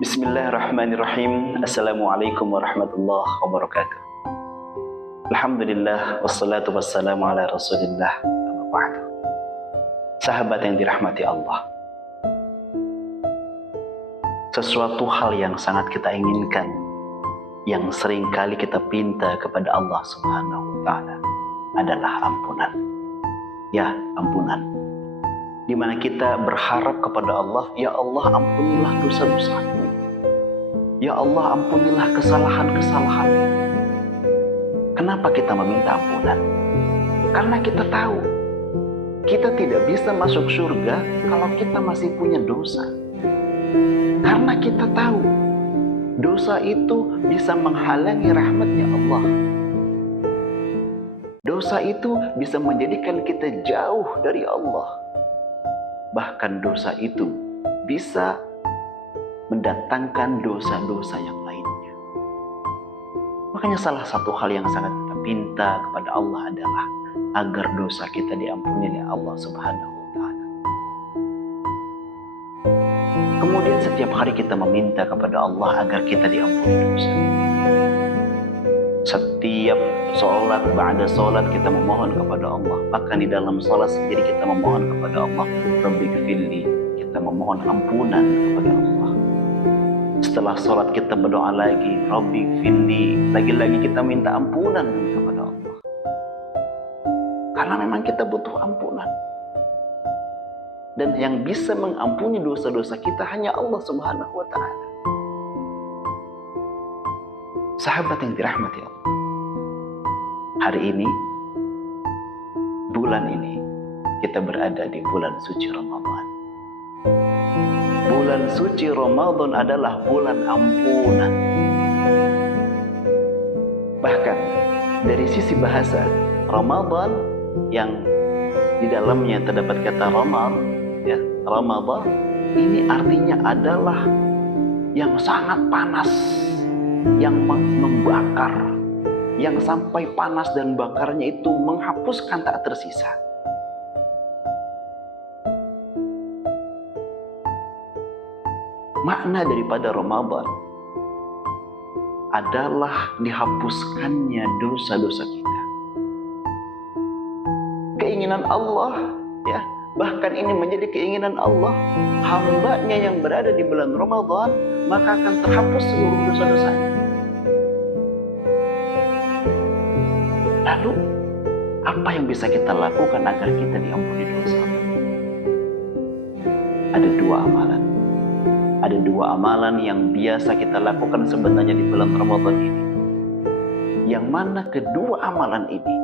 Bismillahirrahmanirrahim. Assalamualaikum warahmatullahi wabarakatuh. Alhamdulillah, wassalatu wassalamu ala rasulillah, amma ba'du. Sahabat yang dirahmati Allah, sesuatu hal yang sangat kita inginkan, yang sering kali kita pinta kepada Allah subhanahu wa ta'ala adalah ampunan. Ya, ampunan. Di mana kita berharap kepada Allah, ya Allah ampunilah dosa-dosaku. Ya Allah ampunilah kesalahan-kesalahan. Kenapa kita meminta ampunan? Karena kita tahu kita tidak bisa masuk surga kalau kita masih punya dosa. Karena kita tahu dosa itu bisa menghalangi rahmatnya Allah. Dosa itu bisa menjadikan kita jauh dari Allah. Bahkan dosa itu bisa mendatangkan dosa-dosa yang lainnya. Makanya salah satu hal yang sangat kita pinta kepada Allah adalah agar dosa kita diampuni oleh Allah subhanahu wa ta'ala. Kemudian setiap hari kita meminta kepada Allah agar kita diampuni dosa. Setiap sholat, ba'da sholat kita memohon kepada Allah. Bahkan di dalam sholat sendiri kita memohon kepada Allah, Rabbighfirli, kita memohon ampunan kepada Allah. Setelah sholat kita berdoa lagi, Rabbighfirli, lagi-lagi kita minta ampunan kepada Allah. Karena memang kita butuh ampunan. Dan yang bisa mengampuni dosa-dosa kita hanya Allah subhanahu wa ta'ala. Sahabat yang dirahmati Allah, hari ini, bulan ini, kita berada di bulan suci Ramadan. Bulan suci Ramadan adalah bulan ampunan. Bahkan dari sisi bahasa, Ramadan yang di dalamnya terdapat kata Ramal, ya, Ramadan ini artinya adalah yang sangat panas, yang membakar, yang sampai panas dan bakarnya itu menghapuskan tak tersisa. Makna daripada Ramadan adalah dihapuskannya dosa-dosa kita. Keinginan Allah, ya, bahkan ini menjadi keinginan Allah, hambanya yang berada di bulan Ramadan maka akan terhapus seluruh dosa-dosanya. Lalu apa yang bisa kita lakukan agar kita diampuni dosa? Ada dua amalan. Ada dua amalan yang biasa kita lakukan sebenarnya di bulan Ramadan ini. Yang mana kedua amalan ini,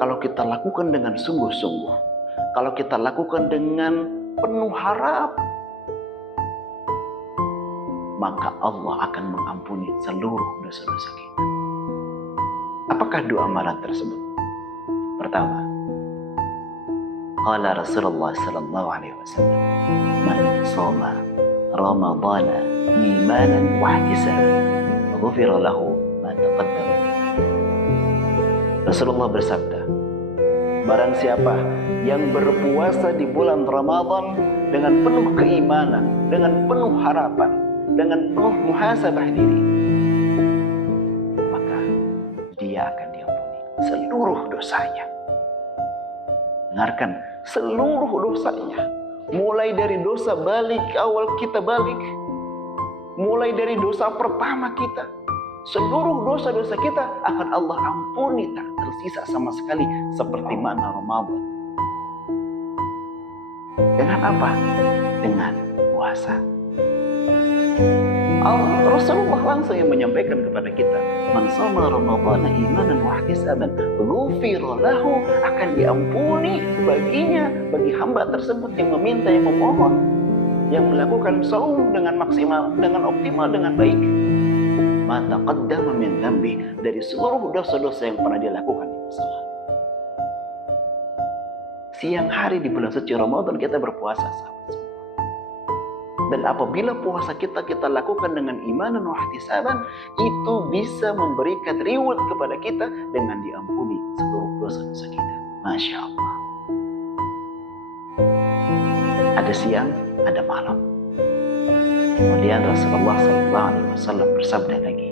kalau kita lakukan dengan sungguh-sungguh, kalau kita lakukan dengan penuh harap, maka Allah akan mengampuni seluruh dosa-dosa kita. Apakah dua amalan tersebut? Pertama, qala Rasulullah sallallahu alaihi wasallam, man shoma Ramadana imanan wa ihtisaban, ghufira lahu ma taqaddama. Rasulullah bersabda, barang siapa yang berpuasa di bulan Ramadan dengan penuh keimanan, dengan penuh harapan, dengan penuh muhasabah diri, maka dia akan diampuni seluruh dosanya. Dengarkan, seluruh dosanya. Mulai dari dosa balik, awal kita balik, mulai dari dosa pertama kita, seluruh dosa-dosa kita akan Allah ampuni, tak tersisa sama sekali, seperti mana Ramadan. Dengan apa? Dengan puasa. Rasulullah langsung yang menyampaikan kepada kita, man shoma Ramadhana imanan wa ihtisaban, ghufira lahu, akan diampuni baginya, bagi hamba tersebut yang meminta, yang memohon, yang melakukan saum dengan maksimal, dengan optimal, dengan baik, ma taqaddama min dzambi, dari seluruh dosa-dosa yang pernah dia lakukan di masa lalu. Siang hari di bulan suci Ramadan kita berpuasa, sahabat semua. Dan apabila puasa kita lakukan dengan iman dan ihtisaban, itu bisa memberikan reward kepada kita dengan diampuni seluruh dosa-dosa kita. Masya Allah. Ada siang, ada malam. Kemudian Rasulullah SAW bersabda lagi,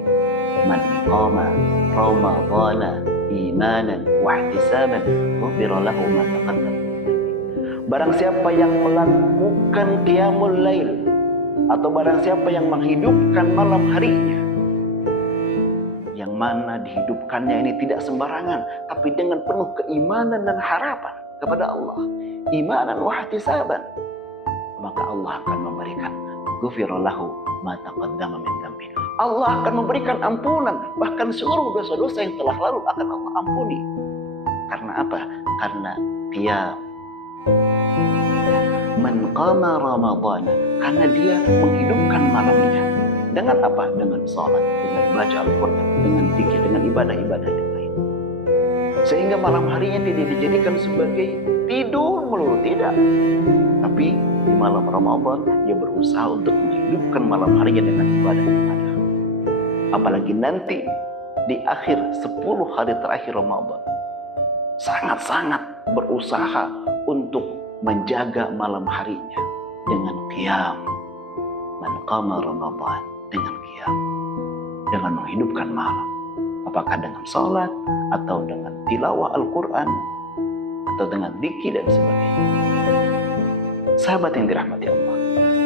"Man qama Ramadhana imanan wa ihtisaban, ghufira lahu ma taqaddam." Barang siapa yang melakukan qiyamul lail, atau barang siapa yang menghidupkan malam harinya, yang mana dihidupkannya ini tidak sembarangan, tapi dengan penuh keimanan dan harapan kepada Allah, imanan wa ihtisaban, maka Allah akan memberikan ghufira lahu ma taqaddama min dhanbi. Allah akan memberikan ampunan, bahkan seluruh dosa-dosa yang telah lalu akan Allah ampuni. Karena apa? Karena dia man qama ramadhana, karena dia menghidupkan malamnya. Dengan apa? Dengan salat, dengan baca Al-Quran, dengan zikir, dengan ibadah-ibadah yang lain. Sehingga malam harinya tidak dijadikan sebagai tidur melulu, tidak. Tapi di malam Ramadan dia berusaha untuk menghidupkan malam harinya dengan ibadah-ibadah. Apalagi nanti di akhir 10 hari terakhir Ramadan, sangat-sangat berusaha untuk menjaga malam harinya dengan qiyam. Man qama Ramadan, dengan qiyam, dengan menghidupkan malam. Apakah dengan salat, atau dengan tilawah Al-Quran, atau dengan zikir dan sebagainya. Sahabat yang dirahmati Allah,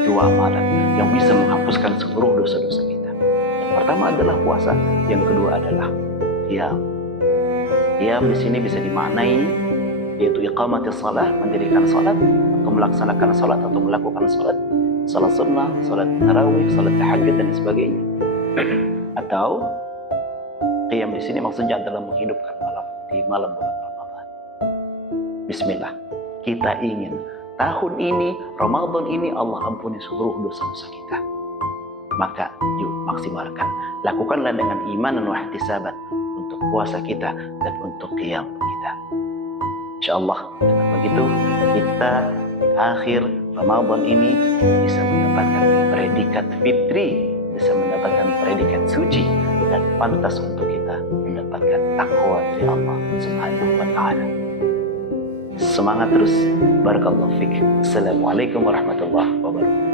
dua amalan yang bisa menghapuskan seluruh dosa-dosa kita. Yang pertama adalah puasa, yang kedua adalah qiyam. Qiyam di sini bisa dimaknai yaitu iqamatis salah, mendirikan salat, atau melaksanakan salat, atau melakukan salat, salat sunnah, salat tarawih, salat tahajud dan sebagainya. Atau qiyam di sini maksudnya adalah menghidupkan malam di malam bulan Ramadan. Bismillah, kita ingin tahun ini, Ramadan ini Allah ampuni seluruh dosa-dosa kita. Maka yuk maksimalkan, lakukanlah dengan iman dan ihtisaban untuk puasa kita dan untuk qiyam kita. InsyaAllah dengan begitu kita di akhir Ramadan ini bisa mendapatkan predikat fitri, bisa mendapatkan predikat suci, dan pantas untuk kita mendapatkan takwa dari Allah Subhanahu wa Ta'ala. Semangat terus. Barakallahu fiik. Assalamualaikum warahmatullahi wabarakatuh.